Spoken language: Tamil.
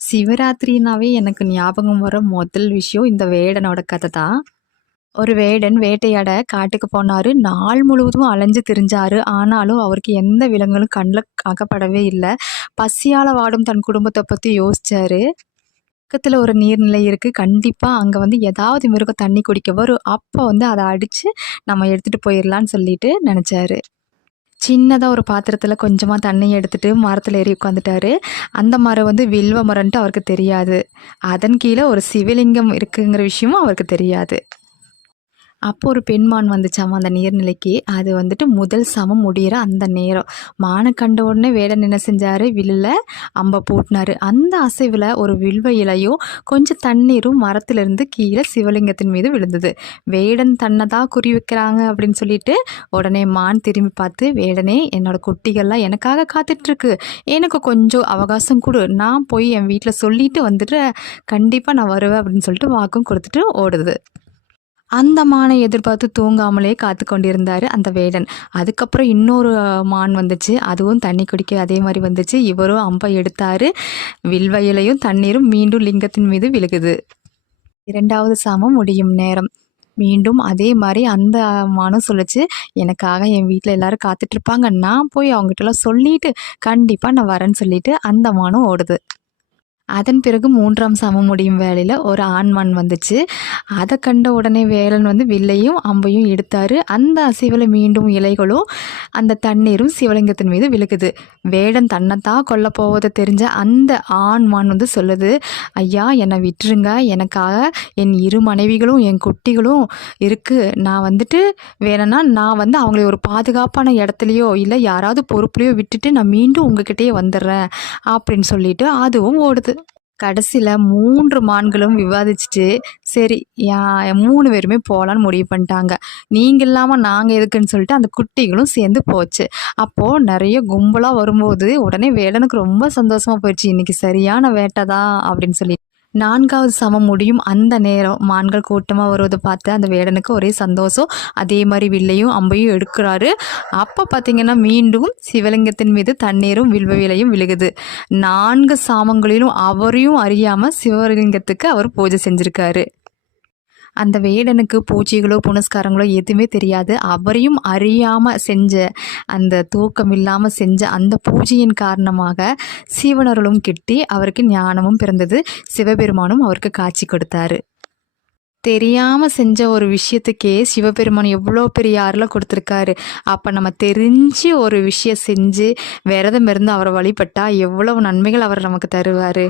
சிவராத்திரினாவே எனக்கு ஞாபகம் வர முதல் விஷயம் இந்த வேடனோட கதை தான். ஒரு வேடன் வேட்டையாட காட்டுக்கு போனாரு. நாள் முழுவதும் அலைஞ்சு திரிஞ்சாரு. ஆனாலும் அவருக்கு எந்த விலங்குகளும் கண்ல அகப்படவே இல்ல. பசியால வாடும் தன் குடும்பத்த பத்தி யோசிச்சாரு. பக்கத்துல ஒரு நீர்நிலை இருக்கு. கண்டிப்பா அங்க ஏதாவது மிருகம் தண்ணி குடிக்க வரும். அப்ப அத அடிச்சு நம்ம எடுத்துட்டு போயிரலான்னு சொல்லிட்டு நெனச்சாரு. சின்னதா ஒரு பாத்திரத்துல கொஞ்சமா தண்ணி எடுத்துட்டு மரத்துல ஏறி உட்காந்துட்டாரு. அந்த மரம் வில்வ மரம்ன்ட்டு அவருக்கு தெரியாது. அதன் கீழ ஒரு சிவலிங்கம் இருக்குங்கிற விஷயமும் அவருக்கு தெரியாது. அப்போ ஒரு பெண்மான் வந்துச்சாமா அந்த நீர்நிலைக்கு. அது முதல் சமம் முடியிற அந்த நேரம். மானை கண்ட உடனே வேடன் என்ன செஞ்சாரு, வில்லுல அம்ப பூட்டினாரு. அந்த அசைவில் ஒரு வில்வ இலையும் கொஞ்சம் தண்ணீரும் மரத்திலிருந்து கீழே சிவலிங்கத்தின் மீது விழுந்தது. வேடன் தன்னை தான் குறி வைக்கிறாங்க அப்படின்னு சொல்லிட்டு உடனே மான் திரும்பி பார்த்து, வேடனே என்னோட குட்டிகள்லாம் எனக்காக காத்துட்ருக்கு, எனக்கு கொஞ்சம் அவகாசம் கொடு, நான் போய் என் வீட்டில் சொல்லிட்டு வந்துட்டு கண்டிப்பாக நான் வருவேன் அப்படின்னு சொல்லிட்டு வாக்கும் கொடுத்துட்டு ஓடுது. அந்த மானை எதிர்பார்த்து தூங்காமலே காத்து கொண்டிருந்தார் அந்த வேடன். அதுக்கப்புறம் இன்னொரு மான் வந்துச்சு. அதுவும் தண்ணி குடிக்க அதே மாதிரி வந்துச்சு. இவரும் அம்பை எடுத்தார். வில்வயலையும் தண்ணீரும் மீண்டும் லிங்கத்தின் மீது விழுகுது. 2வது சாமம் முடியும் நேரம். மீண்டும் அதே மாதிரி அந்த மானும் சொல்லிச்சு, எனக்காக என் வீட்டில் எல்லாரும் காத்துட்ருப்பாங்க, நான் போய் அவங்ககிட்டலாம் சொல்லிட்டு கண்டிப்பாக நான் வரேன்னு சொல்லிட்டு அந்த மானும் ஓடுது. அதன் பிறகு 3ஆம் சாமம் முடியும் வேளையில் ஒரு ஆண்மான் வந்துச்சு. அதை கண்ட உடனே வேலன் வில்லையும் அம்பையும் எடுத்தார். அந்த அசைவில் மீண்டும் இலைகளும் அந்த தண்ணீரும் சிவலிங்கத்தின் மீது விழுகுது. வேடன் தன்னைத்தான் கொல்ல போவதை தெரிஞ்ச அந்த ஆண்மான் சொல்லுது, ஐயா என்னை விட்டுருங்க, எனக்காக என் 2 மனைவிகளும் என் குட்டிகளும் இருக்குது, நான் வேணும்னா நான் அவங்களை ஒரு பாதுகாப்பான இடத்துலையோ இல்லை யாராவது பொறுப்புலையோ விட்டுட்டு நான் மீண்டும் உங்ககிட்டயே வந்துடுறேன் அப்படின்னு சொல்லிட்டு அதுவும் ஓடுது. கடைசியில் 3 மான்களும் விவாதிச்சுட்டு சரி 3 பேருமே போகலான்னு முடிவு பண்ணிட்டாங்க. நீங்கள் இல்லாமல் நாங்கள் எதுக்குன்னு சொல்லிட்டு அந்த குட்டிகளும் சேர்ந்து போச்சு. அப்போது நிறைய கும்பலாக வரும்போது உடனே வேடனுக்கு ரொம்ப சந்தோஷமாக போயிடுச்சு, இன்றைக்கி சரியான வேட்டை தான் அப்படின்னு சொல்லி. 4வது சமம் முடியும் அந்த நேரம் மான்கள் கூட்டமாக வருவதை பார்த்து அந்த வேடனுக்கு ஒரே சந்தோஷம். அதே மாதிரி வில்லையும் அம்பையும் எடுக்கிறாரு. அப்போ பார்த்திங்கன்னா மீண்டும் சிவலிங்கத்தின் மீது தண்ணீரும் வில்வவிலையும் விழுகுது. 4 சாமங்களிலும் அவரையும் அறியாமல் சிவலிங்கத்துக்கு அவர் பூஜை செஞ்சுருக்காரு. அந்த வேடனுக்கு பூஜைகளோ புனஸ்காரங்களோ எதுவுமே தெரியாது. அவரையும் அறியாமல் செஞ்ச அந்த தூக்கம் இல்லாமல் செஞ்ச அந்த பூஜையின் காரணமாக சிவனருளும் கிட்டி அவருக்கு ஞானமும் பிறந்தது. சிவபெருமானும் அவருக்கு காட்சி கொடுத்தாரு. தெரியாமல் செஞ்ச ஒரு விஷயத்துக்கே சிவபெருமான் எவ்வளோ பெரிய அருளை கொடுத்துருக்காரு. அப்போ நம்ம தெரிஞ்சு ஒரு விஷயம் செஞ்சு விரதம் இருந்து அவரை வழிபட்டால் எவ்வளவு நன்மைகள் அவர் நமக்கு தருவார்.